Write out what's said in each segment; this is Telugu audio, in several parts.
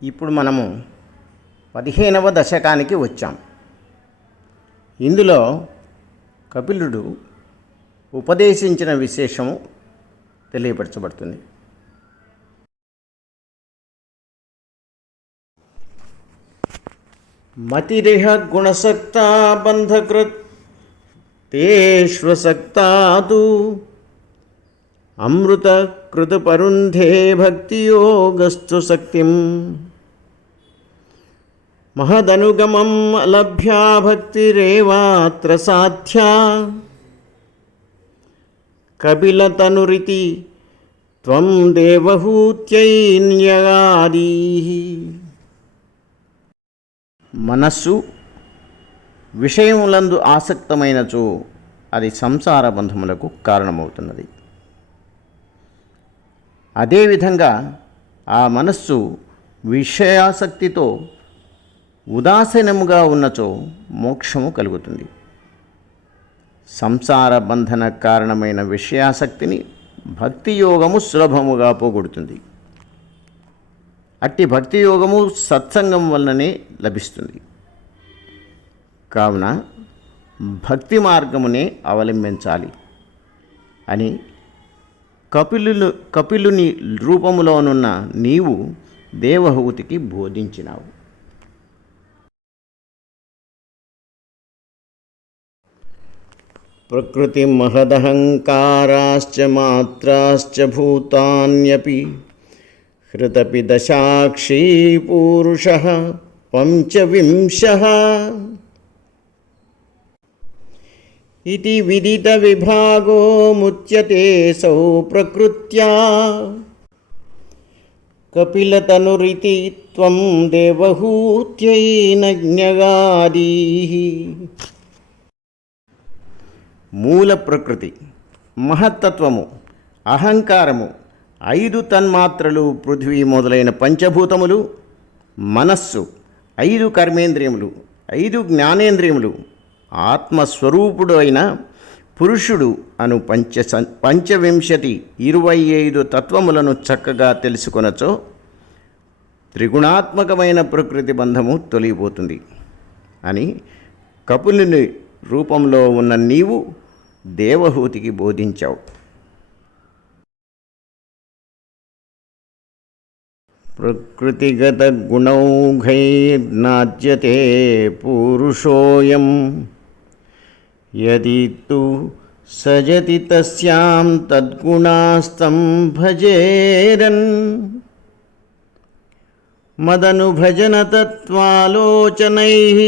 ఇప్పుడు మనము 15వ దశకానికి వచ్చాం. ఇందులో కపిలుడు ఉపదేశించిన విశేషము తెలియపరచబడుతుంది. మతిరిహ గుణసక్తా బంధకృత్ తేష్వసక్తాదు అమృత కృతపరుంధే భక్తియోగస్తు శక్తిం మహదనుగమం అలభ్యా భక్తిరేవాత్ర సాధ్యా కపిలతనురితి త్వం దేవహూత్యైన్యగాదీ. మనస్సు విషయములందు ఆసక్తమైనచో అది సంసార బంధములకు కారణమవుతున్నది. అదేవిధంగా ఆ మనస్సు విషయాసక్తితో ఉదాసీనముగా ఉన్నచో మోక్షము కలుగుతుంది. సంసార బంధన కారణమైన విషయాసక్తిని భక్తియోగము సులభముగా పోగొడుతుంది. అట్టి భక్తియోగము సత్సంగం వలననే లభిస్తుంది. కావున భక్తి మార్గమునే అవలంబించాలి అని కపిలుని రూపములోనున్న నీవు దేవహూతికి బోధించినావు. ప్రకృతి మహదహంకారాశ్చ మాత్రాశ్చ భూతాన్యపి హృతపి దశాక్షీ పూరుషః పంచవింశః ఇతి విదిత విభాగో ముచ్యతే సౌ ప్రకృత్యా కపిలతనురితి త్వం దేవహూత్యైనజ్ఞగాదీ. మూల ప్రకృతి, మహత్తత్వము, అహంకారము, 5 తన్మాత్రలు, పృథ్వీ మొదలైన పంచభూతములు, మనస్సు, 5 కర్మేంద్రియములు, 5 జ్ఞానేంద్రియములు, ఆత్మస్వరూపుడు అయిన పురుషుడు అను 25 తత్వములను చక్కగా తెలుసుకొనచో త్రిగుణాత్మకమైన ప్రకృతి బంధము తొలగిపోతుంది అని కపిలుని రూపంలో ఉన్న నీవు దేవహూతికి బోధించావు. ప్రకృతిగత గుణౌఘైర్నాజ్యతే పురుషోయం యది తు సజతి తస్యాం తద్గుణాస్తం భజేరన్ మదనుభజన తత్వాలోచనైః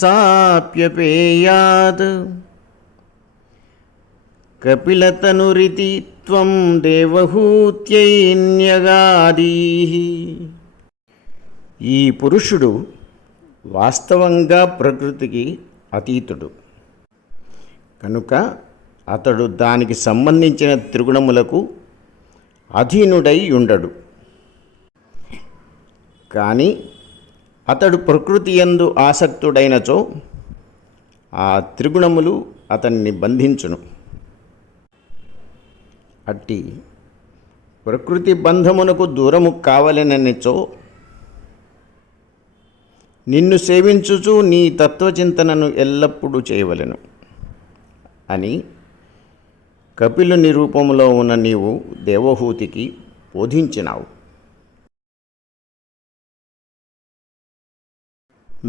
సాప్యపేయాత్ కపిలతనురితి త్వం దేవహూత్యైన్యగాదీ. ఈ పురుషుడు వాస్తవంగా ప్రకృతికి అతీతుడు కనుక అతడు దానికి సంబంధించిన త్రిగుణములకు అధీనుడై ఉండడు. కానీ అతడు ప్రకృతి యందు ఆసక్తుడైనచో ఆ త్రిగుణములు అతన్ని బంధించును. అట్టి ప్రకృతి బంధమునకు దూరము కావలెననిచో నిన్ను సేవించుచు నీ తత్వచింతనను ఎల్లప్పుడూ చేయవలెను అని కపిలుని రూపములో ఉన్న నీవు దేవహూతికి బోధించినావు.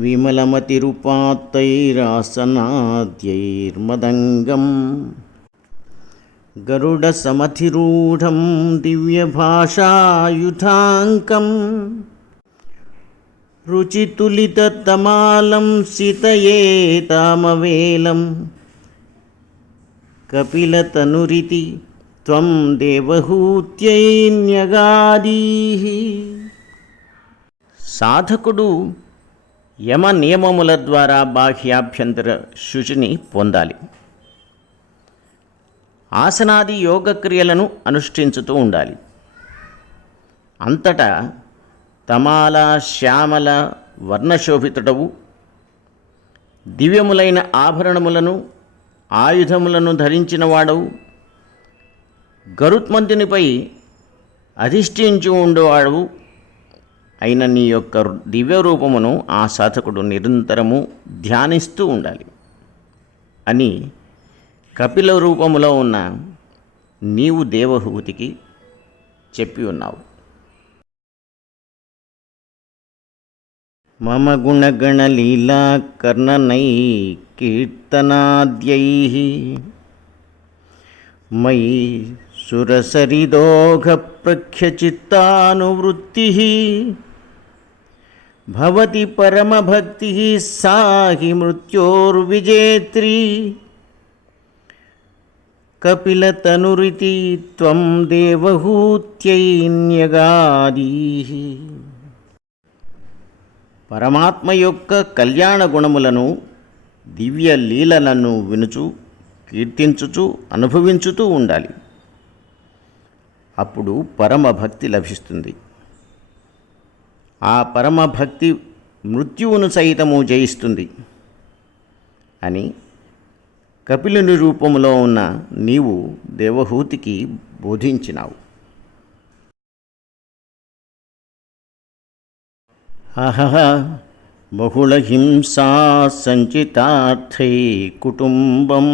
విమలమతిరుపాత్తైరాసనాద్యైర్మదంగం గరుడసమధిరూఢం దివ్యభాషాయుధాంకం రుచితులితతమాలం సితయేతామవేలం కపిలతనురితి త్వం దేవహూత్యైన్యగాదీ. సాధకుడు యమ నియమముల ద్వారా బాహ్యాభ్యంతర శుచిని పొందాలి. ఆసనాది యోగక్రియలను అనుష్ఠించుతూ ఉండాలి. అంతటా తమాల శ్యామల వర్ణశోభితుడవు, దివ్యములైన ఆభరణములను ఆయుధములను ధరించిన వాడవు, గరుత్మంతునిపై అధిష్ఠించి ఉండేవాడు అయిన నీ యొక్క దివ్య రూపమును ఆ సాధకుడు నిరంతరము ధ్యానిస్తూ ఉండాలి అని కపిల రూపములో ఉన్న నీవు దేవహూతికి చెప్పి ఉన్నావు. మమ గుణగణలీలా కర్ణనై కీర్తనాద్యై మయి సురసరిదోఘ ప్రఖ్యచిత్తానువృత్తి భవతి పరమభక్తి సాహి మృత్యోర్విజేత్రి కపిలతనురితి త్వం దేవహూత్యైన్యగాదీః. పరమాత్మ యొక్క కళ్యాణ గుణములను దివ్య లీలలను వినుచు కీర్తించుచు అనుభవించుతూ ఉండాలి. అప్పుడు పరమభక్తి లభిస్తుంది. ఆ పరమభక్తి మృత్యువును సైతము జయిస్తుంది అని కపిలుని రూపంలో ఉన్న నీవు దేవహూతికి బోధించినావు. అహహ బహుళహింసా సంచితార్థై కుటుంబం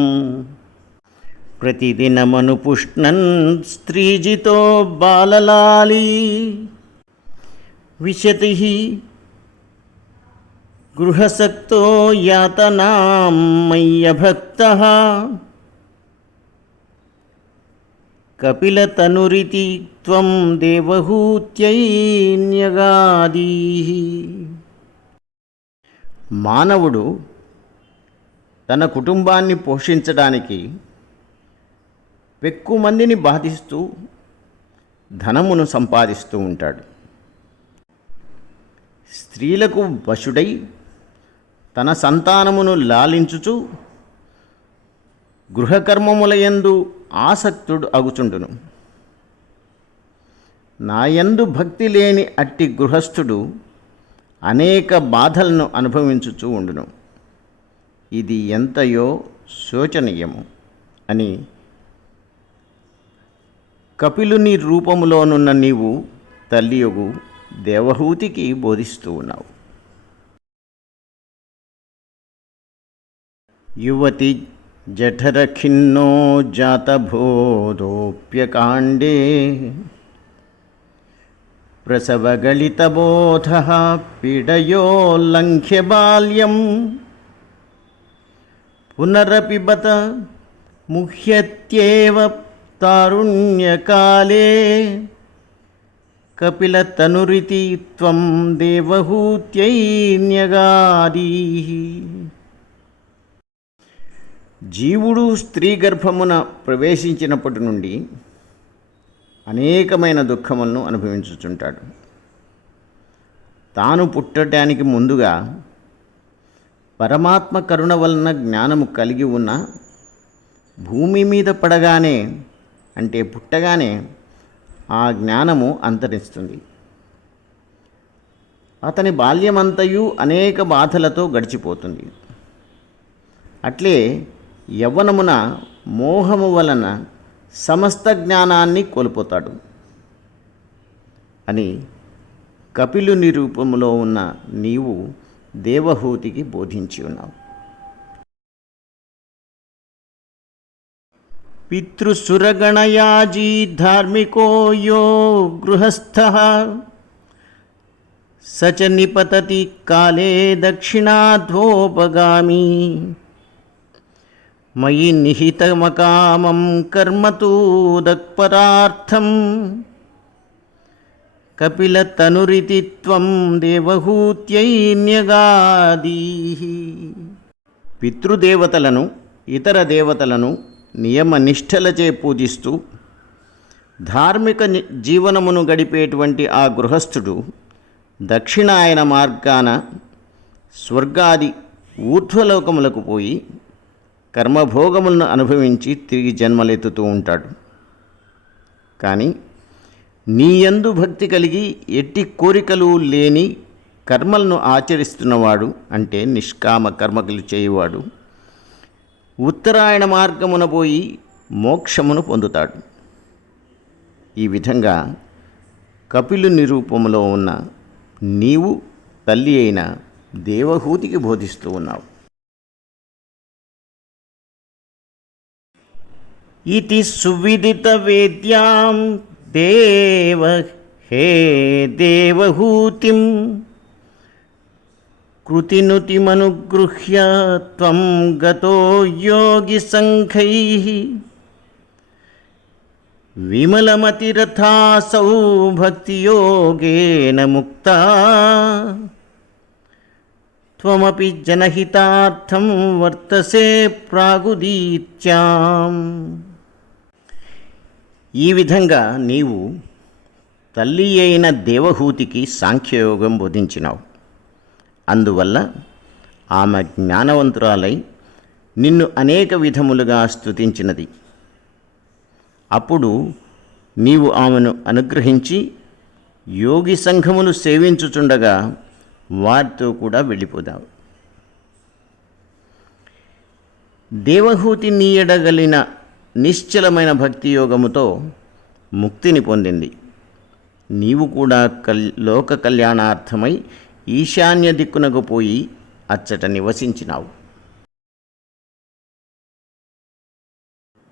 ప్రతిదినమనుపుష్ణన్ స్త్రీజితో బాలలాలీ విశతి గృహసక్తో యాతనాం మయ్యభక్తః కపిలతనురితి త్వం దేవహూత్యైన్యగాదీః. మానవుడు తన కుటుంబాన్ని పోషించడానికి పెక్కు మందిని బాధిస్తూ ధనమును సంపాదిస్తూ ఉంటాడు. స్త్రీలకు వశుడై తన సంతానమును లాలించుచు గృహకర్మములయందు ఆసక్తుడు అగుచుండును. నాయందు భక్తి లేని అట్టి గృహస్థుడు అనేక బాధలను అనుభవించుచూ ఉండును. ఇది ఎంతయో శోచనీయము అని కపిలుని రూపములోనున్న నీవు తల్లియొగు దేవహూతికి బోధిస్తూ ఉన్నావు. యువతి జఠరఖిన్నో జాతబోధోప్యకాండే ప్రసవగళితబోధః పీడయోల్లంఘ్య బాల్యం పునరపి బత ముహ్యత్యేవ తారుణ్యకాలే కపిలతనురితి త్వం దేవహూత్యైన్యగాదీః. జీవుడు స్త్రీ గర్భమున ప్రవేశించినప్పటి నుండి అనేకమైన దుఃఖములను అనుభవించుచుంటాడు. తాను పుట్టడానికి ముందుగా పరమాత్మ కరుణ వలన జ్ఞానము కలిగి ఉన్న భూమి మీద పడగానే అంటే పుట్టగానే ఆ జ్ఞానము అంతరిస్తుంది. అతని బాల్యమంతయు అనేక బాధలతో గడిచిపోతుంది. అట్లే యవ్వనమున మోహము వలన సమస్త జ్ఞానాన్ని కోల్పోతాడు అని కపిలుని రూపములో ఉన్న నీవు దేవహూతికి బోధించి ఉన్నావు. పితృసురగణయాజీ ధార్మికో యో గృహస్థః స చ నిపతతి కాలే దక్షిణాధ్వోపగామి మయి నిహితమకామం కర్మతు దక్పరార్థం కపిలతనురితి త్వం దేవహూత్యైన్యగాదీః. పితృదేవతలను ఇతర దేవతలను నియమనిష్టలచే పూజిస్తూ ధార్మిక జీవనమును గడిపేటువంటి ఆ గృహస్థుడు దక్షిణాయన మార్గాన స్వర్గాది ఊర్ధ్వలోకములకు పోయి కర్మభోగములను అనుభవించి తిరిగి జన్మలెత్తుతూ ఉంటాడు. కానీ నీయందు భక్తి కలిగి ఎట్టి కోరికలు లేని కర్మలను ఆచరిస్తున్నవాడు అంటే నిష్కామ కర్మలు చేయువాడు ఉత్తరాయణ మార్గమున పోయి మోక్షమును పొందుతాడు. ఈ విధంగా కపిలుని రూపములో ఉన్న నీవు తల్లి అయిన దేవహూతికి బోధిస్తూ ఉన్నావు. ఇతి సువిదిత వేద్యాం దేవ హే దేవహూతిం కృతినుతిమనుగృహ్య త్వం గతో యోగి సంఘైః విమలమతిరథాసౌ భక్తియోగేన ముక్తా త్వమపి జనహితార్థం వర్తసే ప్రాగుదీత్యాం. ఈ విధంగా నీవు తల్లి అయిన దేవహూతికి సాంఖ్యయోగం బోధించినావు. అందువల్ల ఆమె జ్ఞానవంతురాలై నిన్ను అనేక విధములుగా స్తుతించినది. అప్పుడు నీవు ఆమెను అనుగ్రహించి యోగి సంఘమును సేవించుచుండగా వారితో కూడా వెళ్ళిపోదావు. దేవహూతి నీ ఎడగలిన నిశ్చలమైన భక్తి యోగముతో ముక్తిని పొందింది. నీవు కూడా లోక కళ్యాణార్థమై ఈశాన్య దిక్కునకు పోయి అచ్చట నివసించినావు.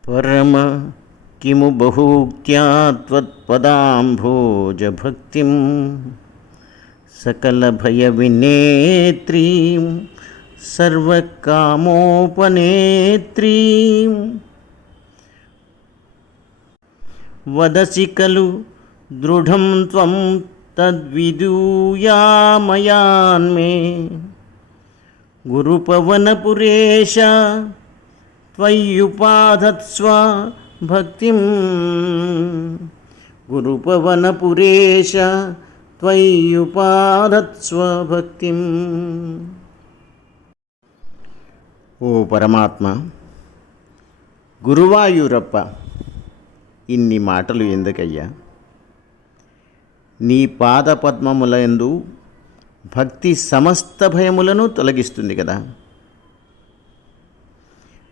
పరమ కిము బహూక్త్యా త్వత్పదాంభోజ భక్తిం సకల భయ వినేత్రీం సర్వకామోపనేత్రీం వదసి ఖలు దృఢం త్వం తద్విదూయామయాన్మే గురుపవనపురేశ త్వయ్యుపాధత్స్వ భక్తిం గురుపవనపురేశ త్వయ్యుపాధత్స్వ భక్తిం. ఓ పరమాత్మ, గురువాయూరప్ప, ఇన్ని మాటలు ఎందుకయ్యా? నీ పాదపద్మములందు భక్తి సమస్త భయములను తొలగిస్తుంది కదా.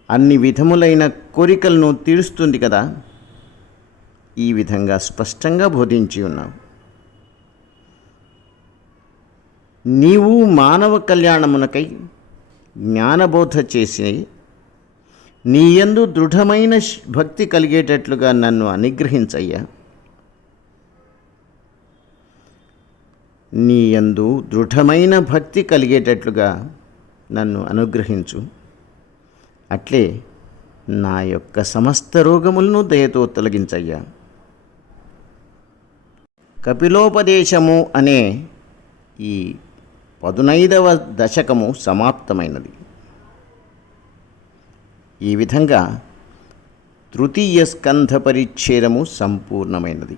అన్ని విధములైన కోరికలను తీరుస్తుంది కదా. ఈ విధంగా స్పష్టంగా బోధించి ఉన్నావు. నీవు మానవ కళ్యాణమునకై జ్ఞానబోధ చేసి నీయందు దృఢమైన భక్తి కలిగేటట్లుగా నన్ను అనుగ్రహించయ్యా. నీయందు దృఢమైన భక్తి కలిగేటట్లుగా నన్ను అనుగ్రహించు. అట్లే నా యొక్క సమస్త రోగములను దయతో తొలగించయ్యా. కపిలోపదేశము అనే ఈ 15వ దశకము సమాప్తమైనది. ఈ విధంగా తృతీయ స్కంధ పరిచ్ఛేదము సంపూర్ణమైనది.